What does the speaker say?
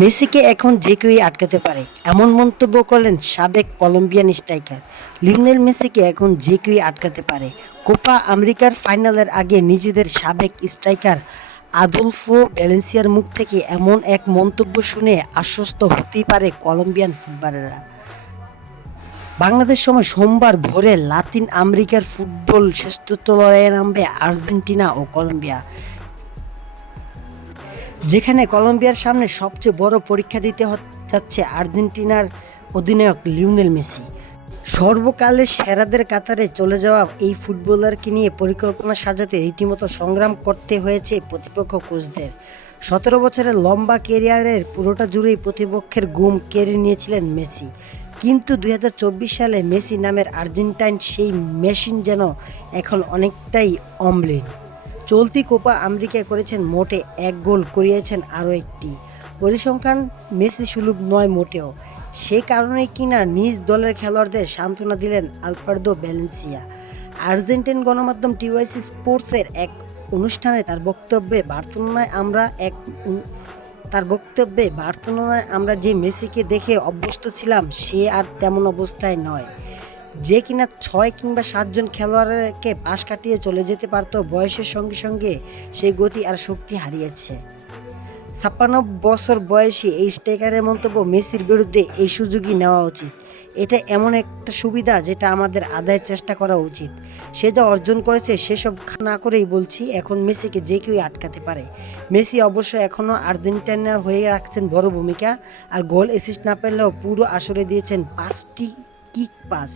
মেসিকে এখন যে কেউই আটকাতে পারে, এমন মন্তব্য করলেন সাবেক কলম্বিয়ান স্ট্রাইকার। লিওনেল মেসিকে এখন যে কেউই আটকাতে পারে। কোপা আমেরিকার ফাইনালের আগে নিজেদের সাবেক স্ট্রাইকার আদলফো ভ্যালেন্সিয়ার মুখ থেকে এমন এক মন্তব্য শুনে আশ্বস্ত হতেই পারে কলম্বিয়ান ফুটবলাররা। বাংলাদেশ সময় সোমবার ভোরে লাতিন আমেরিকার ফুটবল শ্রেষ্ঠত্ব লড়াইয়ে নামবে আর্জেন্টিনা ও কলম্বিয়া, যেখানে কলম্বিয়ার সামনে সবচেয়ে বড় পরীক্ষা দিতে যাচ্ছে আর্জেন্টিনার অধিনায়ক লিওনেল মেসি। সর্বকালের সেরাদের কাতারে চলে যাওয়া এই ফুটবলারকে নিয়ে পরিকল্পনা সাজাতে রীতিমতো সংগ্রাম করতে হয়েছে প্রতিপক্ষ কোচদের। 17 বছরের লম্বা ক্যারিয়ারের পুরোটা জুড়েই প্রতিপক্ষের গুম কেড়ে নিয়েছিলেন মেসি, কিন্তু 2024 সালে মেসি নামের আর্জেন্টাইন সেই মেশিন যেন এখন অনেকটাই অম্লীন। চলতি কোপা আমেরিকায় করেছেন মোটে 1 গোল, করিয়েছেন আরও একটি। পরিসংখ্যান মেসি সুলভ নয় মোটেও, সে কারণেই কিনা নিজ দলের খেলোয়াড়দের সান্ত্বনা দিলেন আলফ্রেদো ভ্যালেন্সিয়া। আর্জেন্টিন গণমাধ্যম টিওয়াইসি স্পোর্টসের এক অনুষ্ঠানে তার বক্তব্যে বার্সেলোনায় আমরা যে মেসিকে দেখে অভ্যস্ত ছিলাম সে আর তেমন অবস্থায় নয়, যে কিনা 6 কিংবা 7 জন খেলোয়াড়কে পাশ কাটিয়ে চলে যেতে পারত। বয়সের সঙ্গে সঙ্গে সেই গতি আর শক্তি হারিয়েছে। 56 বছর বয়সী এই স্ট্রাইকারের মন্তব্য, মেসির বিরুদ্ধে এই সুযোগই নেওয়া উচিত। এটা এমন একটা সুবিধা যেটা আমাদের আদায়ের চেষ্টা করা উচিত। সে যা অর্জন করেছে সেসব না করেই বলছি, এখন মেসিকে যে কেউই আটকাতে পারে। মেসি অবশ্য এখনও আর্জেন্টিনার হয়ে রাখছেন বড় ভূমিকা, আর গোল অ্যাসিস্ট না পেলেও পুরো আসরে দিয়েছেন 5টি কিক পাস।